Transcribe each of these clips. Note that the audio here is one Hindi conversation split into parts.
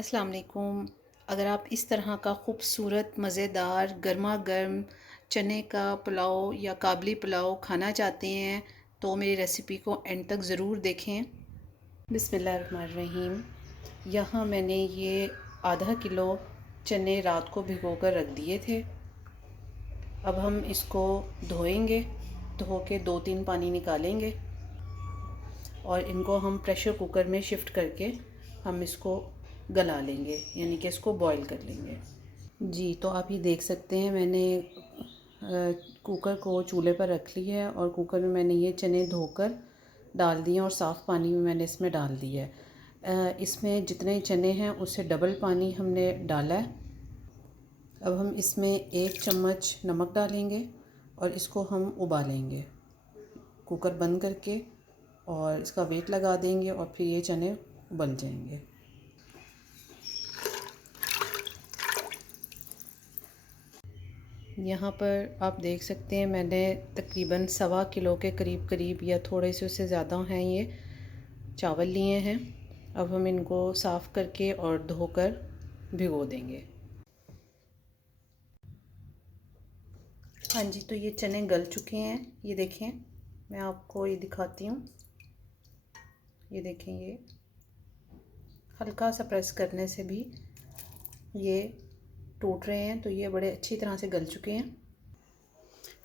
अस्सलाम वालेकुम। अगर आप इस तरह का ख़ूबसूरत मज़ेदार गर्मा गर्म चने का पुलाव या काबली पुलाव खाना चाहते हैं तो मेरी रेसिपी को एंड तक ज़रूर देखें। बिस्मिल्लाहिर्रहमानिर्रहीम। यहाँ मैंने ये आधा किलो चने रात को भिगोकर रख दिए थे। अब हम इसको धोएंगे, धो के 2-3 पानी निकालेंगे और इनको हम प्रेशर कुकर में शिफ्ट करके हम इसको गला लेंगे, यानी कि इसको बॉईल कर लेंगे। जी, तो आप ये देख सकते हैं मैंने कुकर को चूल्हे पर रख लिया है और कुकर में मैंने ये चने धोकर डाल दिए और साफ़ पानी में मैंने इसमें डाल दिया है। इसमें जितने चने हैं उससे डबल पानी हमने डाला है। अब हम इसमें 1 चम्मच नमक डालेंगे और इसको हम उबालेंगे कुकर बंद करके, और इसका वेट लगा देंगे और फिर ये चने उबल जाएंगे। यहाँ पर आप देख सकते हैं मैंने तकरीबन 1.25 किलो के करीब या थोड़े से उससे ज़्यादा हैं ये चावल लिए हैं। अब हम इनको साफ़ करके और धोकर भिगो देंगे। हाँ जी, तो ये चने गल चुके हैं। ये देखें, मैं आपको ये दिखाती हूँ। ये देखें, ये हल्का सा प्रेस करने से भी ये टूट रहे हैं, तो ये बड़े अच्छी तरह से गल चुके हैं।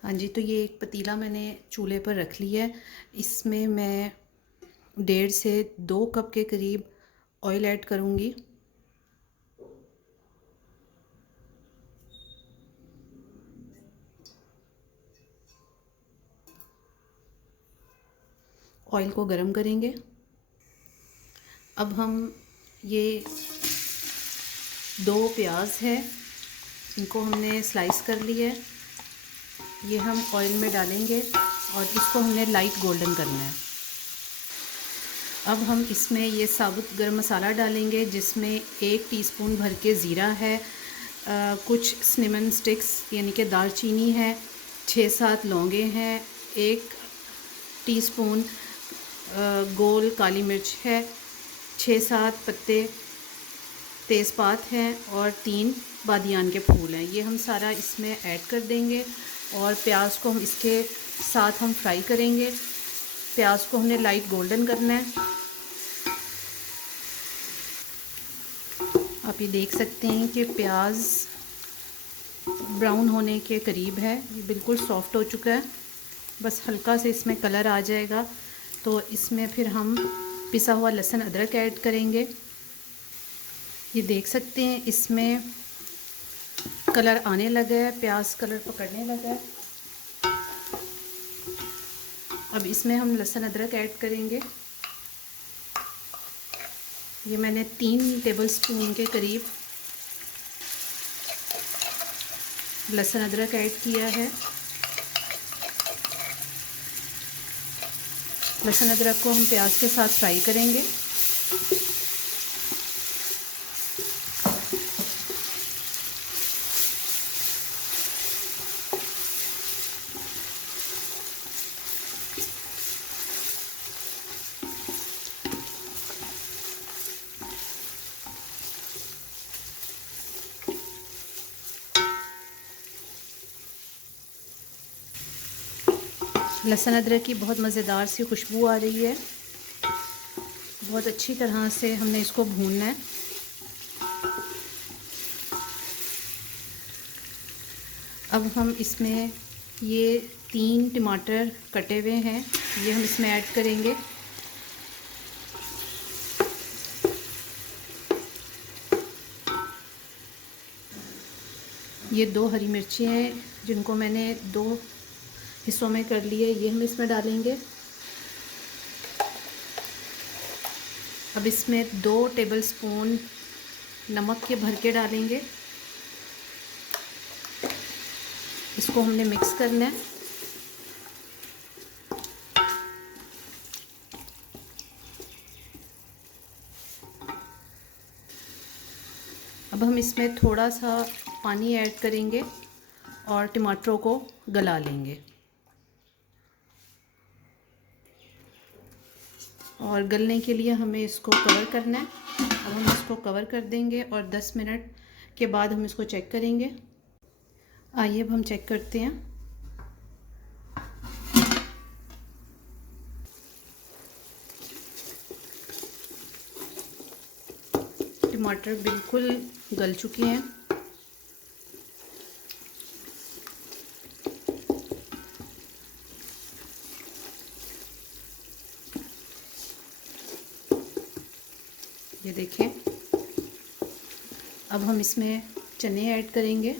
हाँ जी, तो ये एक पतीला मैंने चूल्हे पर रख लिया है। इसमें मैं 1.5 से 2 कप के करीब ऑयल ऐड करूँगी। ऑयल को गरम करेंगे। अब हम ये 2 प्याज है, इनको हमने स्लाइस कर लिया है। ये हम ऑयल में डालेंगे और इसको हमने लाइट गोल्डन करना है। अब हम इसमें ये साबुत गरम मसाला डालेंगे, जिसमें 1 टीस्पून भर के ज़ीरा है, कुछ सिनेमन स्टिक्स यानी कि दालचीनी है, 6-7 लौंगे हैं, 1 टीस्पून गोल काली मिर्च है, 6-7 पत्ते तेज़पात हैं और 3 बादियान के फूल हैं। ये हम सारा इसमें ऐड कर देंगे और प्याज को हम इसके साथ हम फ्राई करेंगे। प्याज को हमने लाइट गोल्डन करना है। आप ये देख सकते हैं कि प्याज ब्राउन होने के करीब है, ये बिल्कुल सॉफ्ट हो चुका है। बस हल्का से इसमें कलर आ जाएगा तो इसमें फिर हम पिसा हुआ लहसुन अदरक ऐड करेंगे। ये देख सकते हैं इसमें कलर आने लगा है, प्याज कलर पकड़ने लगा है। अब इसमें हम लहसुन अदरक ऐड करेंगे। ये मैंने 3 टेबलस्पून के करीब लहसुन अदरक ऐड किया है। लहसुन अदरक को हम प्याज के साथ फ्राई करेंगे। लहसुन अदरक की बहुत मज़ेदार सी खुशबू आ रही है। बहुत अच्छी तरह से हमने इसको भूनना है। अब हम इसमें ये 3 टमाटर कटे हुए हैं, ये हम इसमें ऐड करेंगे। ये 2 हरी मिर्ची हैं जिनको मैंने 2 हिस्सों में कर लिए, ये हम इसमें डालेंगे। अब इसमें 2 टेबलस्पून नमक के भर के डालेंगे। इसको हमने मिक्स करना है। अब हम इसमें थोड़ा सा पानी ऐड करेंगे और टमाटरों को गला लेंगे। और गलने के लिए हमें इसको कवर करना है। अब हम इसको कवर कर देंगे और 10 मिनट के बाद हम इसको चेक करेंगे। आइए अब हम चेक करते हैं। टमाटर बिल्कुल गल चुके हैं। ये देखें। अब हम इसमें चने ऐड करेंगे।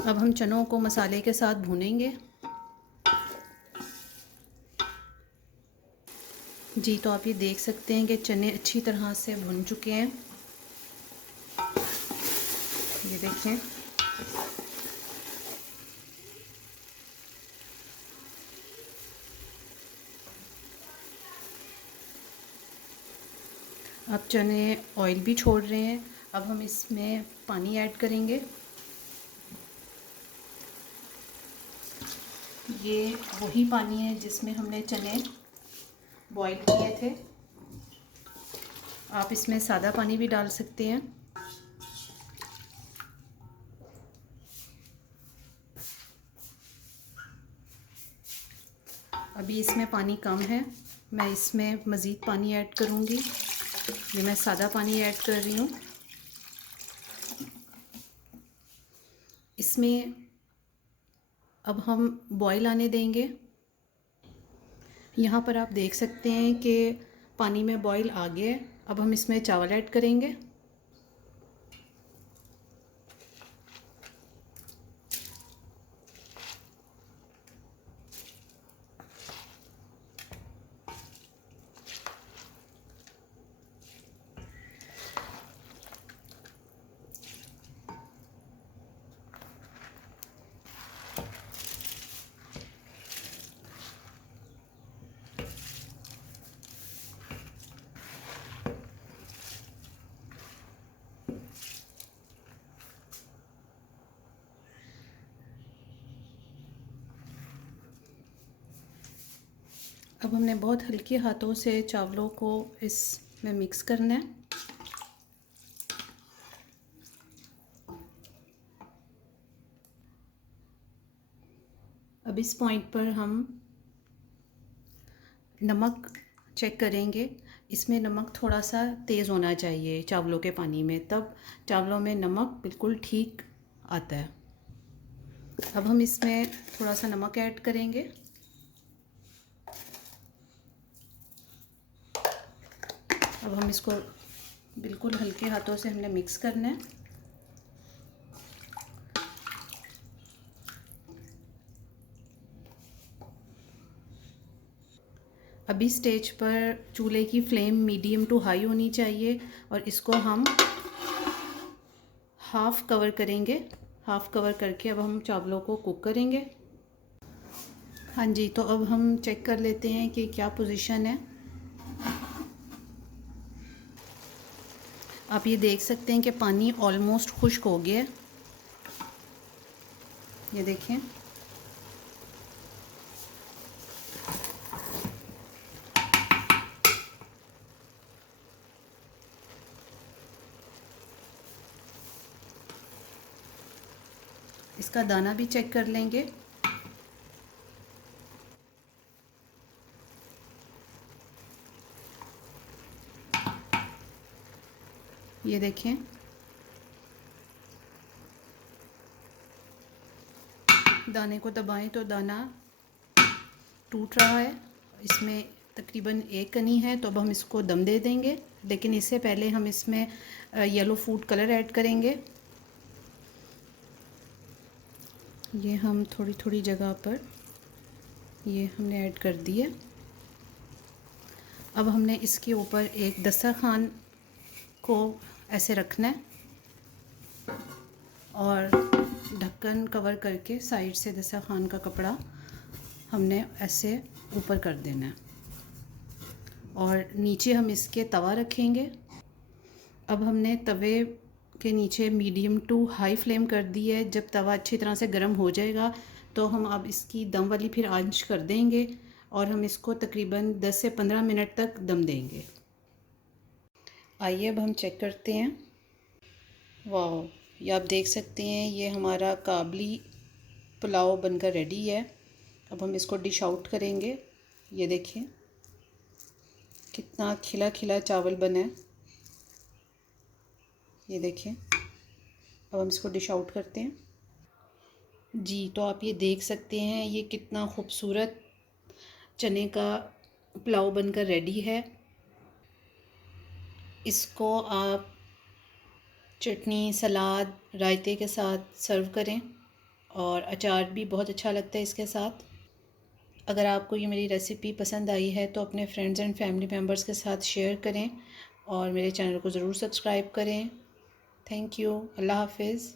अब हम चनों को मसाले के साथ भूनेंगे। जी, तो आप ये देख सकते हैं कि चने अच्छी तरह से भुन चुके हैं। ये देखें। अब चने ऑयल भी छोड़ रहे हैं। अब हम इसमें पानी ऐड करेंगे। ये वही पानी है जिसमें हमने चने बॉईल किए थे। आप इसमें सादा पानी भी डाल सकते हैं। अभी इसमें पानी कम है, मैं इसमें मज़ीद पानी ऐड करूँगी। ये मैं सादा पानी ऐड कर रही हूँ। इसमें अब हम बॉईल आने देंगे। यहाँ पर आप देख सकते हैं कि पानी में बॉईल आ गया है। अब हम इसमें चावल ऐड करेंगे। अब हमने बहुत हल्के हाथों से चावलों को इसमें मिक्स करना है। अब इस पॉइंट पर हम नमक चेक करेंगे। इसमें नमक थोड़ा सा तेज़ होना चाहिए चावलों के पानी में, तब चावलों में नमक बिल्कुल ठीक आता है। अब हम इसमें थोड़ा सा नमक ऐड करेंगे। अब हम इसको बिल्कुल हल्के हाथों से हमने मिक्स करना है। अभी स्टेज पर चूल्हे की फ्लेम मीडियम टू हाई होनी चाहिए और इसको हम हाफ़ कवर करेंगे। हाफ़ कवर करके अब हम चावलों को कुक करेंगे। हाँ जी, तो अब हम चेक कर लेते हैं कि क्या पोजीशन है। आप ये देख सकते हैं कि पानी ऑलमोस्ट खुश्क हो गया है। ये देखें। इसका दाना भी चेक कर लेंगे। ये देखें। दाने को दबाएं तो दाना टूट रहा है। इसमें तकरीबन 1 कनी है, तो अब हम इसको दम दे देंगे। लेकिन इससे पहले हम इसमें येलो फूड कलर ऐड करेंगे। ये हम थोड़ी थोड़ी जगह पर ये हमने ऐड कर दिया। अब हमने इसके ऊपर एक दस्तरखान को ऐसे रखना है और ढक्कन कवर करके साइड से दस्तरखान का कपड़ा हमने ऐसे ऊपर कर देना है और नीचे हम इसके तवा रखेंगे। अब हमने तवे के नीचे मीडियम टू हाई फ्लेम कर दी है। जब तवा अच्छी तरह से गर्म हो जाएगा तो हम अब इसकी दम वाली फिर आंच कर देंगे और हम इसको तकरीबन 10 से 15 मिनट तक दम देंगे। आइए अब हम चेक करते हैं। वाह, ये आप देख सकते हैं ये हमारा काबली पुलाव बनकर रेडी है। अब हम इसको डिश आउट करेंगे। ये देखिए कितना खिला खिला चावल बना है, ये देखिए। अब हम इसको डिश आउट करते हैं। जी, तो आप ये देख सकते हैं ये कितना खूबसूरत चने का पुलाव बनकर रेडी है। इसको आप चटनी, सलाद, रायते के साथ सर्व करें और अचार भी बहुत अच्छा लगता है इसके साथ। अगर आपको ये मेरी रेसिपी पसंद आई है तो अपने फ्रेंड्स एंड फैमिली मेम्बर्स के साथ शेयर करें और मेरे चैनल को ज़रूर सब्सक्राइब करें। Thank you. अल्लाह हाफ़िज़।